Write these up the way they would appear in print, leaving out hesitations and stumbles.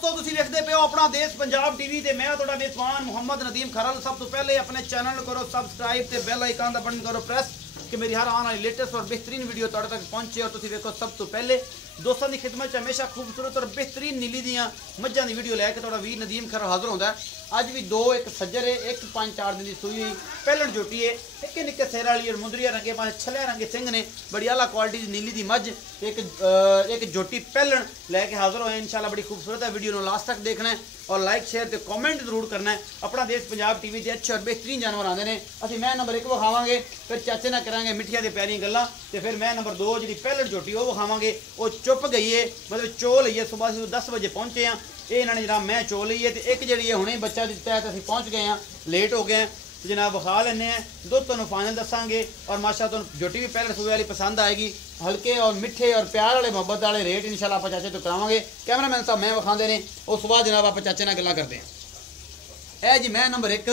दोस्तों तुसी देखते पे हो अपना देश पंजाब टीवी ते मैं तुहाडा मेजबान मुहम्मद नदीम खरल। सब तो पहले अपने चैनल करो सब्सक्राइब ते बेल आइकन दा बटन करो प्रेस कि मेरी हर आने वाली लेटेस्ट और बेहतरीन वीडियो तुहाडे तक पहुंचे। और तुसी देखो सब तो पहले दोस्तों की खिदमत हमेशा खूबसूरत और बेहतरीन नीली दियां मज्जां दी वीडियो लैके तुहाडा वीर नदीम खरल हाजिर होंदा है। अज भी दो एक सज्जर है, एक 5-4 दिन की सूई हुई पहलन जोटी है, निक्के निक्के सिर वाली और मुंदरिया रंगे पास छलिया रंगे सिंह ने, बड़ी आला क्वालिटी की नीली दी मझ एक जोटी पहलन लैके हाजिर होए इंशाल्लाह। बड़ी खूबसूरत है, वीडियो लास्ट तक देखना है और लाइक शेयर तो कॉमेंट जरूर करना है। अपना देश पंजाब टीवी से अच्छे और बेहतरीन जानवर आते हैं। अभी मैं नंबर 1 विखावांगे, फिर चाचे ना करांगे मिठिया दे प्यारियां गल्लां, ते फिर मैं नंबर 2 जी पहलन जोटी वो विखावांगे। वो चुप गई है, मतलब चो लई है, सुबह से 10 बजे पहुंचे हैं ये इन्होंने जनाब मैं चो ली है। तो एक जी है हुणे बच्चा दिता है तो असीं पहुँच गए हैं, लेट हो गए हैं तो जनाब विखा लें। दुध तुहानूं फाइनल दसांगे और माशा तुहानूं जोटी भी पहले सूबे वाली पसंद आएगी। हल्के और मिठे और प्यार वाले मुहब्बत वाले रेट इंशाल्लाह आप चाचे तो करावांगे। कैमरामैन साहब मैं विखाते हैं, उस बाद जनाब आप चाचे नाल गल्लां करते हैं। जी मैं नंबर 1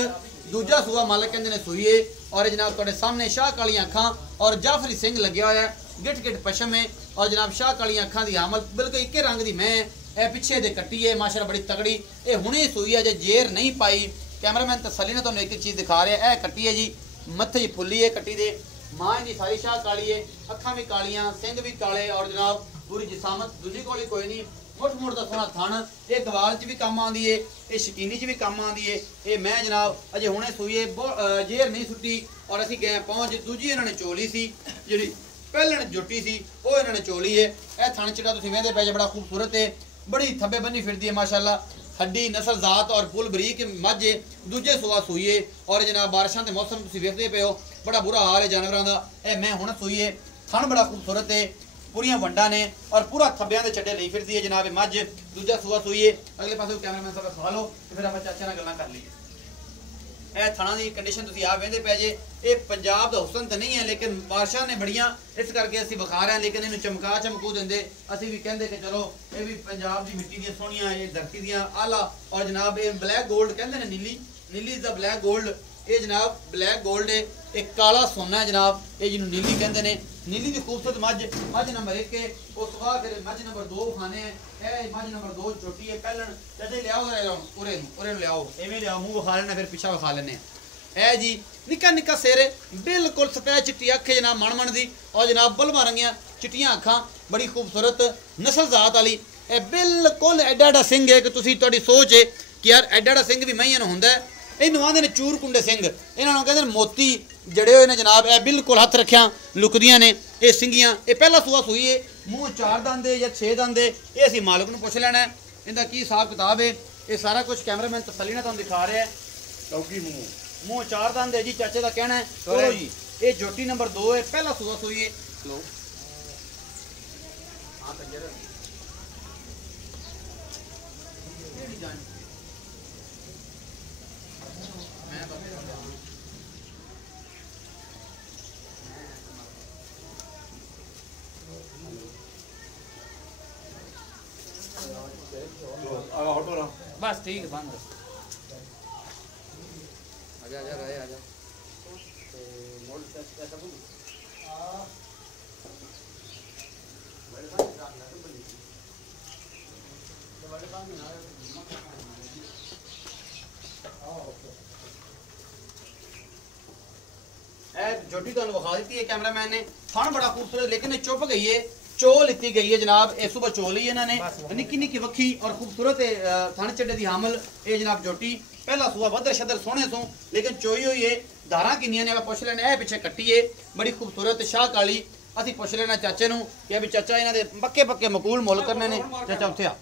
दूजा सूबा मालक कहते हैं सूई है और जनाब तुहाडे सामने शाह कालियां अखां और जाफरी सिंह लग्या होया है, गिट गिट पशम है और जनाब शाह कालियां अखां दी हामल बिल्कुल इक्के रंग दी मैं है, पिछे दे कट्टी है माशाअल्लाह बड़ी तगड़ी। ये हुणे सूई है, जे जेर नहीं पाई। कैमरामैन तसली ने तुहानूं एक चीज़ दिखा रहा है, कट्टी है जी मत्थे जी फुल्ली है कट्टी दे, मां की सारी शाह काली है, अखां भी कालियां, सिंह भी काले और जनाब पूरी जिसामत दूजी कोली कोई नहीं। मुठ मुठ का सोहना थन, ये गवाल च भी काम आती है, ये शकीनी च भी काम आती है। ये मैं जनाब अजे हुणे सूई है, जेर नहीं सुट्टी और असीं गए पहुँच। दूजी इन्होंने चोली सी जी पहलन जुटी सी वो इन्होंने चोली है। यह थन चिटा तुसीं वेंदे पे जे बड़ा खूबसूरत है, बड़ी थब्बे बनी फिरती है माशाल्लाह, हड्डी नस्ल जात और फुल बरीक मझ है, दूजे सुआ सूई है। और जनाब बारिशां के मौसम तुसीं वेखदे पे हो बड़ा बुरा हाल है जानवरों का। यह मैं हुण सूई है, थन बड़ा खूबसूरत है, पूरियां वंडा ने और पूरा थब्बियां दे चड्डे नहीं फिरती है जनाब मझ, दूजा सुआ सूई है। अगले पासे कैमरामैन साहब खा लो तो फिर आप चाचा नाल गल्लां कर लीए। यह थाना की कंडीशन तुसीं आप वेंदे पे जे, ये पंजाब का हुसन तो नहीं है लेकिन बारिशां ने बड़ियां इस करके असीं विखा रहे हैं, लेकिन इन्हूं चमका चमकू देंदे असीं भी कहंदे कि चलो ये भी पंजाब की मिट्टी दी सोहणियां, ये धरती दियां आला। और जनाब ये ब्लैक गोल्ड कहंदे ने, नीली इज द ब्लैक गोल्ड। ये जनाब ब्लैक गोल्ड है, एक काला सोना है जनाब, ये जिन्होंने नीली कहते हैं। नीली की खूबसूरत मझ नंबर 1 है। उस बाद फिर मझ नंबर 2 खाने है, मझ नंबर 2 छोटी है पहलन। जैसे लियाओ उरे लियाओ, इवें लियाओ, मुँह विखा लेना फिर पिछा विखा लेने है जी। निक्का निक्का सिर बिल्कुल सतह चिट्टी अख जनाब मन दी और जनाब बलवा रंगियां चिट्टियां अखां, बड़ी खूबसूरत नस्ल जात वाली। यह बिल्कुल एडा एडा सिंह है कि तुसीं तुहाडी सोच है कि यार एडा एडा सिंह भी मईयां नूं हुंदा है। इन्हूं आंदे ने चूर कुंडे सिंह, इन्होंने कहते हैं मोती जड़े हुए ने जनाब। यह बिल्कुल हथ रखिया लुकदियां ने ये सिंगियां। ये पहला सूआ सूई है, मूँह 4 दंद या 6 दंद है, ये असीं मालक नूं पुछ लेना है इनका की हिसाब किताब है। ये सारा कुछ कैमरामैन तसल्ली नाल तुहानूं दिखा रहा है। मूँह 4 दंद है जी, चाचे का कहना है। चलो जी ये जोटी नंबर 2 है, पहला सूआ सूई है। लो बस ठीक है, बंद आजा आजा रहे आजा मोल ऐसा बोल बड़े साहब रात ना तो बोली तो बड़े साहब ना ए जोटी तो विखा दी है कैमरामैन ने। थन बड़ा खूबसूरत लेकिन चुप गई है, चो लीती गई है जनाब। इस सुबह चो ली इन्होंने, निक्की निक्की वक्खी और खूबसूरत थन चड्डे की हामल। ये जनाब जोटी पहला सूआ बदर शदर सोहने सो लेकिन चोई हुई है। धारा किनिया ने पुछ लेना, पिछे कट्टी है बड़ी खूबसूरत शाह काली। असीं पुछ लेना चाचे नूं कि भी चाचा इन्हां दे पक्के पक्के मकूल मुल करने ने। चाचा उत्थे आ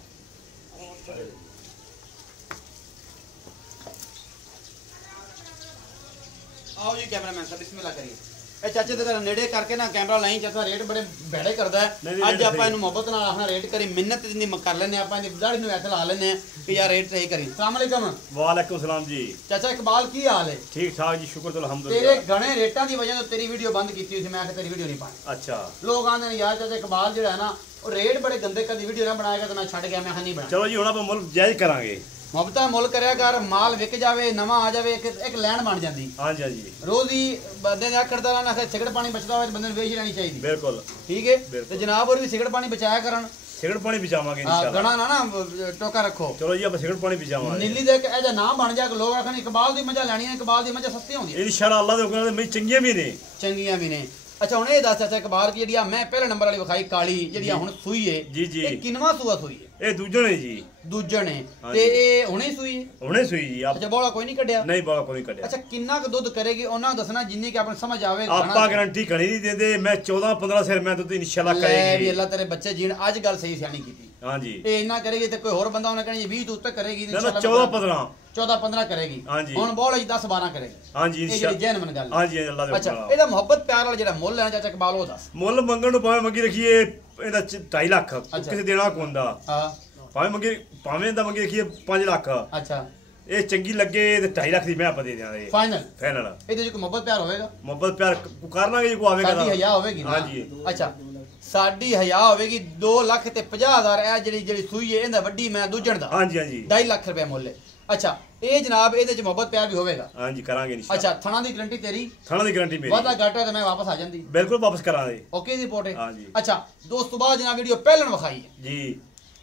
आओ जी कैमरामैन साहब बिस्मिल्लाह करिए। ए चाचे ते नेड़े करके ना कैमरा लाई, चाचा रेट बड़े भैड़े करदा है। अज आपां इहनूं मोहब्बत नाल आखना रेट करी, मिन्नत दी कर लेने आपां दी दाढ़ी नूं ऐसे ला लेने कि यार रेट सही करी। अस्सलाम वालेकुम। वालेकुम सलाम जी। चाचा इकबाल की हाल है? ठीक ठाक जी, शुक्र तो अल्हम्दुलिल्लाह। तेरे घणे रेटां दी वजह तो तेरी वीडियो बंद की थी, मैं तेरी वीडियो नहीं पाई। अच्छा लोग आंदे ने यार चाचा इकबाल जिहड़ा है ना वो रेट बड़े गंदे कदी वीडियो ना बनाएगा तो मैं छड़ गया, मैं नहीं बना। चलो जी हुण आपां मुल्क जायज करांगे। मुहब्बत मुल करया कर, माल विक जावे नवा आ जावे, एक लैंड बन जाती। हाँ जी हाँ जी, रोज ही बंदे ने आखड़दा रहना सिगरट पानी बचदा होवे बंदे ने वेच लेनी चाहिए। बिल्कुल ठीक है तो जनाब और भी सिगरट पानी बचाया करन ਸਿਗਰਟ ਪਾਣੀ ਪੀਜਾਵਾਂਗੇ ਹਾਂ ਇਨਸ਼ਾਅੱਲਾ। ਗਣਾ ਨਾ ਟੋਕਾ ਰੱਖੋ। ਚਲੋ ਜੀ ਆਪਾਂ ਸਿਗਰਟ ਪਾਣੀ ਪੀਜਾਵਾਂਗੇ। ਨੀਲੀ ਦੇ ਇਹਦਾ ਨਾਮ ਬਣ ਜਾ ਕਿ ਲੋਕ ਆਖਣ ਇਕਬਾਲ ਦੀ ਮੱਝਾਂ ਲੈਣੀਆਂ, ਇਕਬਾਲ ਦੀ ਮੱਝਾਂ ਸਸਤੀਆਂ ਹੁੰਦੀਆਂ ਇਨਸ਼ਾਅੱਲਾ ਅੱਲਾ ਦੇ ਹੁਕਮ ਨਾਲ ਮੇਰੀ ਚੰਗੀਆਂ ਵੀ ਨੇ। ਚੰਗੀਆਂ ਵੀ ਨੇ। ਅੱਛਾ ਹੁਣ ਇਹ ਦੱਸ ਚਾਚਾ ਇਕਬਾਲ ਕੀ ਜਿਹੜੀ ਆ ਮੈਂ ਪਹਿਲੇ ਨੰਬਰ ਵਾਲੀ ਵਿਖਾਈ ਕਾਲੀ ਜਿਹੜੀ ਆ ਹੁਣ ਸੂਈ ਏ, ਜੀ ਇਹ ਕਿੰਨਵਾਂ ਸੂਆ ਸੂਈ ਏ? ਇਹ ਦੂਜਣ ਹੈ ਜੀ। ਦੂਜਣ ਹੈ ਤੇ ਇਹ ਹੁਣੇ ਸੂਈ ਏ? ਹੁਣੇ ਸੂਈ ਜੀ। ਅੱਛਾ ਬੋਲਾ ਕੋਈ ਨਹੀਂ ਕੱਢਿਆ? ਨਹੀਂ ਬੋਲਾ ਕੋਈ ਨਹੀਂ ਕੱਢਿਆ। ਅੱਛਾ ਕਿੰਨਾ ਕੁ ਦੁੱਧ ਕਰੇਗੀ ਉਹਨਾਂ ਨੂੰ ਦੱਸਣਾ ਜਿੰਨੀ ਕਿ ਆਪਾਂ ਨੂੰ ਸਮਝ ਆਵੇ। ਆਪਾਂ ਗਾਰੰਟੀ ਘਣੀ ਨਹੀਂ ਦਿੰਦੇ। ਮੈਂ 14-15 ਸਿਰ ਮੈਂ ਦੁੱਧ ਇਨਸ਼ਾਅੱਲਾ ਲੈ ਕਰੇਗੀ। ਵੀ ਅੱਲਾ ਤੇਰੇ ਬੱਚੇ ਜੀਣ ਅੱਜ ਗੱਲ ਸਹੀ ਸਿਆਣੀ ਕੀਤੀ। ਹਾਂਜੀ ਇਹ ਇੰਨਾ ਕਰੇਗੀ ਤੇ ਕੋਈ ਹੋਰ ਬੰਦਾ ਉਹਨੇ ਕਹਿਣੀ 20 ਤੋਂ ਉੱਤੇ ਕਰੇਗੀ ਇਨਸ਼ਾਅੱਲਾ। 14-15 14-15 ਕਰੇਗੀ। ਹੁਣ ਬੋਲਾ 10-12 ਕਰੇਗੀ। ਹਾਂਜੀ ਇਹ ਜਿਹੜੀ ਜੈਨਮਨ ਗੱਲ। ਹਾਂਜੀ ਅੱਲਾ ਦੇ ਅੱਛਾ ਹੁਕਮ ਨਾਲ। ਇਹਦਾ ਮੁਹੱਬਤ ਪਿਆਰ ਵਾਲਾ ਜਿਹੜਾ ਮੁੱਲ ਹੈ ਚਾਚਾ ਇਕਬਾਲ ਉਹ ਦੱਸ। ਮੁੱਲ ਮੰਗਣ ਨੂੰ ਭਾਵੇਂ ਮੰਗੀ ਰੱਖੀਏ ਇਹਦਾ 2.5 ਲੱਖ ਕਿਸੇ ਦੇਣਾ ਕੋਂਦਾ। ਹਾਂ ਭਾਵੇਂ ਦਾ ਮੰਗੀ ਰੱਖੀਏ 5 ਲੱਖ। ਅੱਛਾ ਇਹ ਚੰਗੀ ਲੱਗੇ ਤੇ 2.5 ਲੱਖ ਦੀ ਮੈਂ ਆਪਾਂ ਦੇ ਦਿਆਂਗੇ ਫਾਈਨਲ। ਇਹਦੇ ਚ ਕੋਈ ਮੁਹੱਬਤ ਪਿਆਰ ਹੋਵੇਗਾ? ਮੁਹੱਬਤ ਪਿਆਰ ਕਰ ਲਾਂਗੇ ਜੀ। ਕੋ ਆਵੇਗਾ ਸਾਡੀ ਹਯਾ ਹੋਵੇਗੀ ਨਾ। ਹਾਂਜੀ ਅੱਛਾ ਸਾਡੀ ਹਯਾ ਹੋਵੇਗੀ। 2 ਲੱਖ ਤੇ 50,000 ਇਹ ਜਿਹੜੀ ਸੂਈ ਹੈ ਇਹਦਾ ਵੱਡੀ ਮੈਂ ਦੂਜਣ ਦਾ। ਹਾਂਜੀ ਹਾਂਜੀ 2.5 ਲੱਖ ਰੁਪਏ ਮੁੱਲ ਹੈ। ਅੱਛਾ ਇਹ ਜਨਾਬ ਇਹਦੇ ਚ ਮੁਹੱਬਤ ਪਿਆਰ ਵੀ ਹੋਵੇਗਾ? ਹਾਂਜੀ ਕਰਾਂਗੇ ਇਨਸ਼ਾਅੱਲਾ। ਅੱਛਾ ਥਣਾ ਦੀ ਗਾਰੰਟੀ ਤੇਰੀ? ਥਣਾ ਦੀ ਗਾਰੰਟੀ ਮੇਰੀ। ਵਾਦਾ ਘਾਟਾ ਤੇ ਮੈਂ ਵਾਪਸ ਆ ਜਾਂਦੀ? ਬਿਲਕੁਲ ਵਾਪਸ ਕਰਾਂਗੇ। ਓਕੇ ਦੀ ਰਿਪੋਰਟ ਹੈ। ਹਾਂਜੀ ਅੱਛਾ ਦੋਸਤ ਤੋਂ ਬਾਅਦ ਜਨਾਬ ਵੀਡੀਓ ਪਹਿਲਣ ਵਿਖਾਈ ਹੈ ਜੀ।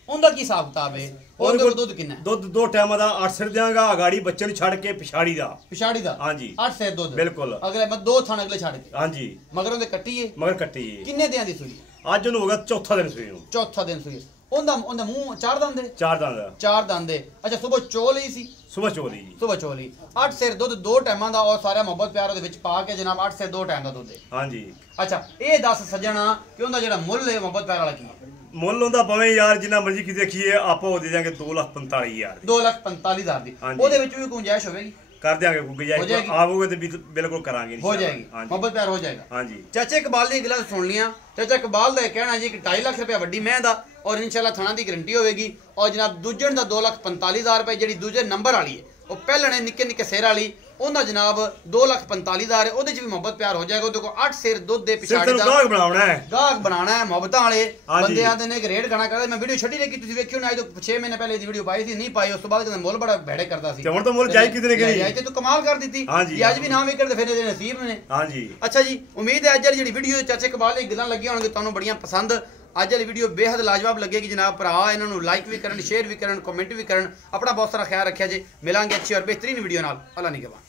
ਉਹਦਾ ਕੀ ਹਿਸਾਬ ਕਿਤਾਬ ਹੈ? ਉਹਦੇ ਕੋਲ ਦੁੱਧ ਕਿੰਨਾ ਹੈ? ਦੁੱਧ 2 ਟਾਈਮਾਂ ਦਾ 8 ਸਿਰ ਦਿਆਂਗਾ। ਅਗਾੜੀ ਬੱਚੇ ਨੂੰ ਛੱਡ ਕੇ ਪਿਛਾੜੀ ਦਾ। ਪਿਛਾੜੀ ਦਾ? ਹਾਂਜੀ 8 ਸਿਰ ਦੁੱਧ ਬਿਲਕੁਲ। ਅਗਲੇ ਮੈਂ 2 ਥਣ ਅਗਲੇ ਛੱਡ ਕੇ। ਹਾਂਜੀ ਮਗਰੋਂ ਦੇ ਕੱਟੀ ਹੈ? ਮਗਰ ਕੱਟੀ ਹੈ। ਕਿੰਨੇ ਦਿਨਾਂ ਦੀ ਸੂਈ? ਅੱਜ ਨੂੰ ਹੋਗਾ ਚੌਥਾ ਦਿਨ ਸੂਈ ਨੂੰ। ਚੌਥਾ ਦਿਨ ਸੂਈ। ਉਹਦਾ ਮੂੰਹ 4 ਦੰਦ ਦੇ? 4 ਦੰਦ ਦਾ। 4 ਦੰਦ ਦੇ। ਅੱਛਾ ਸਵੇਰ ਚੋਲ ਹੀ ਸੀ? ਸੁਬਹ ਚੋਲੀ ਜੀ। ਸੁਬਹ ਚੋਲੀ। 8 ਸਿਰ ਦੁੱਧ 2 ਟਾਈਮਾਂ ਦਾ ਔਰ ਸਾਰਾ ਮੁਹੱਬਤ ਪਿਆਰ ਉਹਦੇ ਵਿੱਚ ਪਾ ਕੇ ਜਨਾਬ 8 ਸਿਰ 2 ਟਾਈਮ ਦਾ ਦੁੱਧ ਹੈ। ਹਾਂਜੀ ਅੱਛਾ ਇਹ ਦੱਸ ਸੱਜਣਾ ਕਿ ਉਹਦਾ ਜਿਹੜਾ ਮੁੱਲ ਹੈ ਮੁਹੱਬਤ ਪਿਆਰ ਵਾਲਾ ਕੀ ਹੈ? ਮੁੱਲ ਹੁੰਦਾ ਭਾਵੇਂ ਯਾਰ ਜਿੰਨਾ ਮਰਜ਼ੀ ਕੀ ਦੇਖੀਏ ਆਪਾਂ ਉਹ ਦੇ ਦਿਆਂਗੇ 2,45,000 ਦੀ। 2,45,000 ਦੀ। ਉਹਦੇ ਵਿੱਚ ਵੀ ਗੁੰਜਾਇਸ਼ ਹੋਵੇਗੀ? ਕਰ ਦਿਆਂਗੇ ਗੁੰਜਾਇਸ਼। ਆਵੋਗੇ ਤੇ ਬਿਲਕੁਲ ਕਰਾਂਗੇ। ਹੋ ਜਾਏਗੀ ਮੁਹੱਬਤ ਪਿਆਰ ਹੋ ਜਾਏਗਾ। ਹਾਂਜੀ ਚਾਚੇ ਇਕਬਾਲ ਦੀਆਂ ਗੱਲਾਂ ਸੁਣ ਲੀਆਂ। ਚਾਚਾ ਇਕਬਾਲ ਦਾ ਇਹ ਕਹਿਣਾ ਜੀ ਕਿ 2.5 ਲੱਖ ਰੁਪਏ ਵੱਡੀ ਮੈਂ ਦਾ ਔਰ ਇਨਸ਼ਾਅੱਲਾ ਥਣਾ ਦੀ ਗਾਰੰਟੀ ਹੋਵੇਗੀ। ਔਰ ਜਨਾਬ ਦੂਜਣ ਦਾ 2,45,000 ਰੁਪਏ ਜਿਹੜੀ ਦੂਜੇ ਨੰਬਰ ਵਾਲੀ ਹੈ ਉਹ ਪਹਿਲਣੇ ਨਿੱਕੇ ਨਿੱਕੇ ਸਿਰ ਵਾਲੀ ਉਹਦਾ ਜਨਾਬ 2,45,000 ਹੈ। ਉਹਦੇ ਚ ਵੀ ਮੁਹੱਬਤ ਪਿਆਰ ਹੋ ਜਾਏਗਾ। ਉਹਦੇ ਕੋਲ 8 ਸਿਰ ਦੁੱਧ ਦੇ ਪਿਛਾੜੀ ਦਾ ਗਾਹਕ ਬਣਾਉਣਾ ਹੈ। ਗਾਹਕ ਬਣਾਉਣਾ ਹੈ। ਮੁਹੱਬਤਾਂ ਵਾਲੇ ਬੰਦੇ ਆਂਦੇ ਨੇ ਕਿ ਰੇਟ ਗਾਣਾ ਕਰਦੇ। ਮੈਂ ਵੀਡੀਓ ਛੱਡੀ ਰਹੀ ਤੁਸੀਂ ਵੇਖਿਓ ਨਾ। ਅੱਜ ਤੋਂ 6 ਮਹੀਨੇ ਪਹਿਲੇ ਦੀ ਵੀਡੀਓ ਪਾਈ ਸੀ ਨਹੀਂ ਪਾਈ। ਉਸ ਤੋਂ ਬਾਅਦ ਮੁੱਲ ਬੜਾ ਭੈੜੇ ਕਰਦਾ ਸੀ। ਹੁਣ ਤਾਂ ਮੁੱਲ ਜਾਇਜ਼ ਕਿਤੇ ਨਹੀਂ ਜਾਇਜ਼ ਤੇ ਤੂੰ ਕਮਾਲ ਕਰ ਦਿੱਤੀ। ਜੇ ਅੱਜ ਵੀ ਨਾ ਵੇਖਣ ਤੇ ਫਿਰ ਇਹਦੇ ਨਸੀਬ ਨੇ। ਹਾਂਜੀ ਅੱਛਾ ਜੀ ਉਮੀਦ ਹੈ ਅੱਜ ਵਾਲੀ ਜਿਹੜੀ ਵੀਡੀਓ ਚਾਚੇ ਇਕਬਾਲ ਦੀ ਗੱਲਾਂ ਲੱਗੀਆਂ ਹੋਣਗੀਆਂ ਤੁਹਾਨੂੰ ਬੜੀਆਂ ਪਸੰਦ। ਅੱਜ ਵਾਲੀ ਵੀਡੀਓ ਬੇहद ਲਾਜਵਾਬ ਲੱਗੇਗੀ ਜਨਾਬ। ਭਰਾ ਇਹਨਾਂ ਨੂੰ ਲਾਈਕ ਵੀ ਕਰਨ, ਸ਼ੇਅਰ ਵੀ ਕਰਨ, ਕਮੈਂਟ ਵੀ ਕਰਨ। ਆਪਣਾ ਬਹੁਤ ਸਾਰਾ ਖਿਆਲ ਰੱਖਿਆ ਜੇ। ਮਿਲਾਂਗੇ ਅੱਛੀ ਔਰ ਬਿਹਤਰੀਨ ਵੀਡੀਓ ਨਾਲ। ਅੱਲਾ ਨਿਗਹਿਬਾਨ।